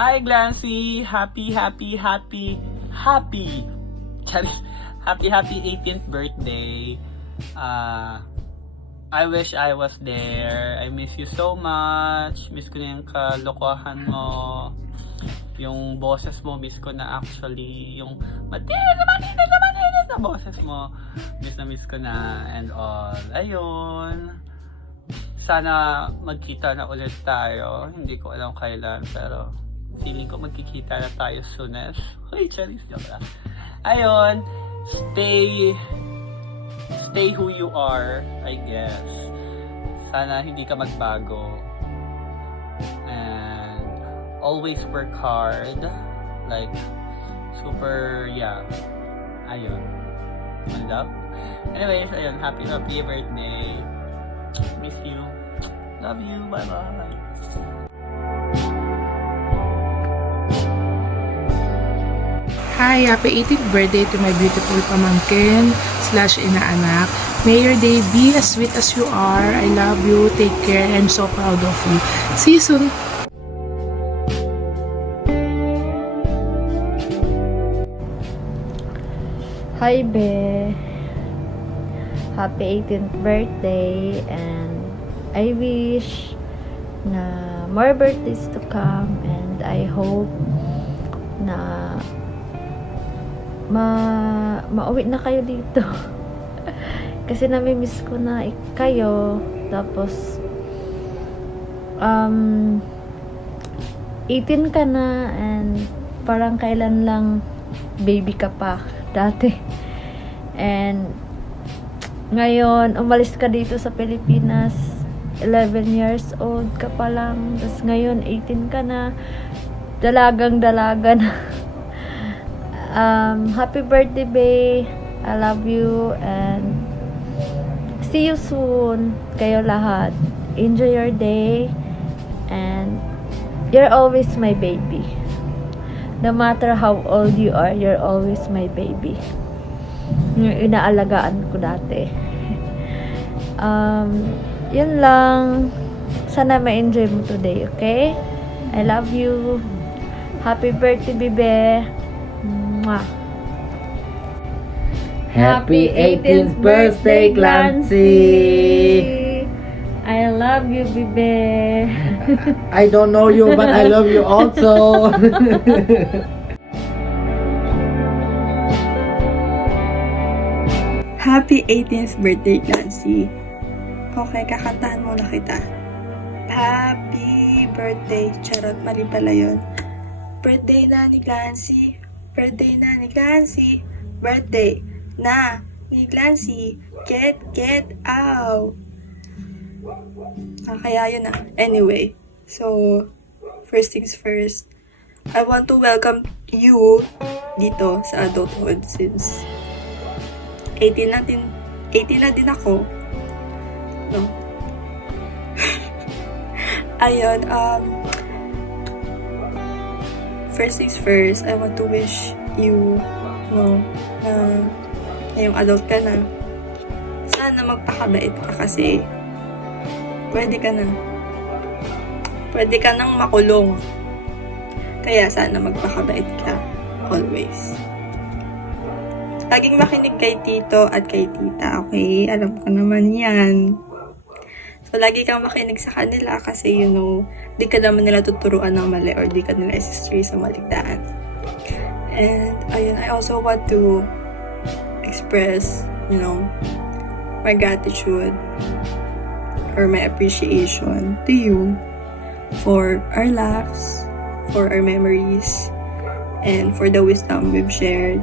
Hi, Glancy! Happy Charis. Happy 18th birthday. I wish I was there. I miss you so much. Miss ko na yung kalokohan mo. Yung boses mo, miss ko na actually. Yung matinis na boses mo. Miss ko na and all. Ayun. Sana magkita na ulit tayo. Hindi ko alam kailan, pero feeling ko magkikita na tayo soonest. Hoy, Charis, joke lang. Ayun. Stay who you are, I guess. Sana hindi ka magbago. And always work hard. Like, super, yeah. Ayun. Love. Anyways, ayun. Happy birthday. Miss you. Love you. Bye-bye. Hi, happy 18th birthday to my beautiful pamangkin/inaanak. May your day be as sweet as you are. I love you. Take care. I'm so proud of you. See you soon. Hi, Be. Happy 18th birthday, and I wish na more birthdays to come, and I hope na mauwi na kayo dito. Kasi nami-miss ko na kayo. Tapos 18 ka na, and parang kailan lang baby ka pa dati. And ngayon umalis ka dito sa Pilipinas, 11 years old ka pa lang. Tapos ngayon 18 ka na, dalaga na. Happy birthday, Bay. I love you, and see you soon. Kayo lahat. Enjoy your day, and you're always my baby. No matter how old you are, you're always my baby. Yung inaalagaan ko dati. Yun lang. Sana ma-enjoy mo today, okay? I love you. Happy birthday, Bibe. Mwah. Happy 18th birthday, Glancy! I love you, Bibe. I don't know you, but I love you also. Happy 18th birthday, Glancy. Okay, kakantahan muna kita. Happy birthday. Charot, mali pala yun. Birthday na ni Glancy. Birthday na ni Glancy. Birthday na ni Glancy. Get out. Kaya yun na. Anyway, so, first things first, I want to welcome you dito sa adulthood since 18 na din ako. No? Ayun, first things first, I want to wish you, na ngayong adult ka na, sana magpakabait ka kasi pwede ka nang makulong. Kaya sana magpakabait ka always. Laging makinig kay tito at kay tita, okay? Alam ko naman yan. So, lagi kang makinig sa kanila kasi, di ka naman nila tuturuan ng mali or di ka nila isistray sa maligdaan. And, ayun, I also want to express, my gratitude or my appreciation to you for our laughs, for our memories, and for the wisdom we've shared.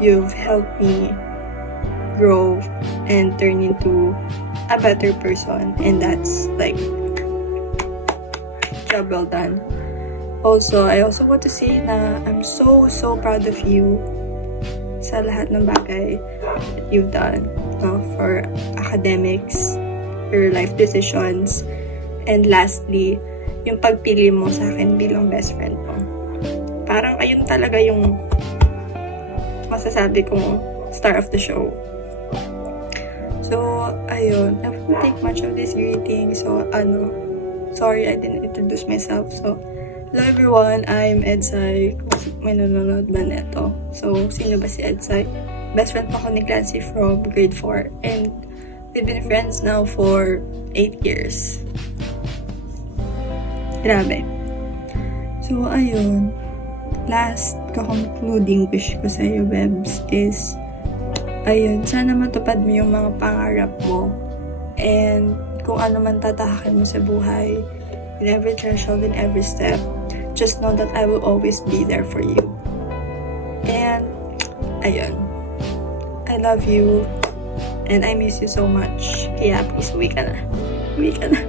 You've helped me grow and turn into a better person, and that's like job well done. Also, I also want to say na I'm so proud of you sa lahat ng bagay that you've done, for academics, your life decisions, and lastly, yung pagpili mo sa akin bilang best friend mo. Parang ayun talaga yung masasabi kong star of the show. So, ayun. I won't take much of this greeting. So, sorry I didn't introduce myself. So, Hello everyone, I'm Edsai. Kung may nanonood ba neto? So, sino ba si Edsai? Best friend pa ko ni Clancy from grade 4. And we've been friends now for 8 years. Grabe. So, ayun. Last concluding wish ko sa'yo, Bebs, is ayun, sana matupad mo yung mga pangarap mo. And kung ano man tatahakin mo sa buhay, in every threshold, in every step, just know that I will always be there for you. And, ayun. I love you. And I miss you so much. Kaya please, uwi ka na. Uwi ka na.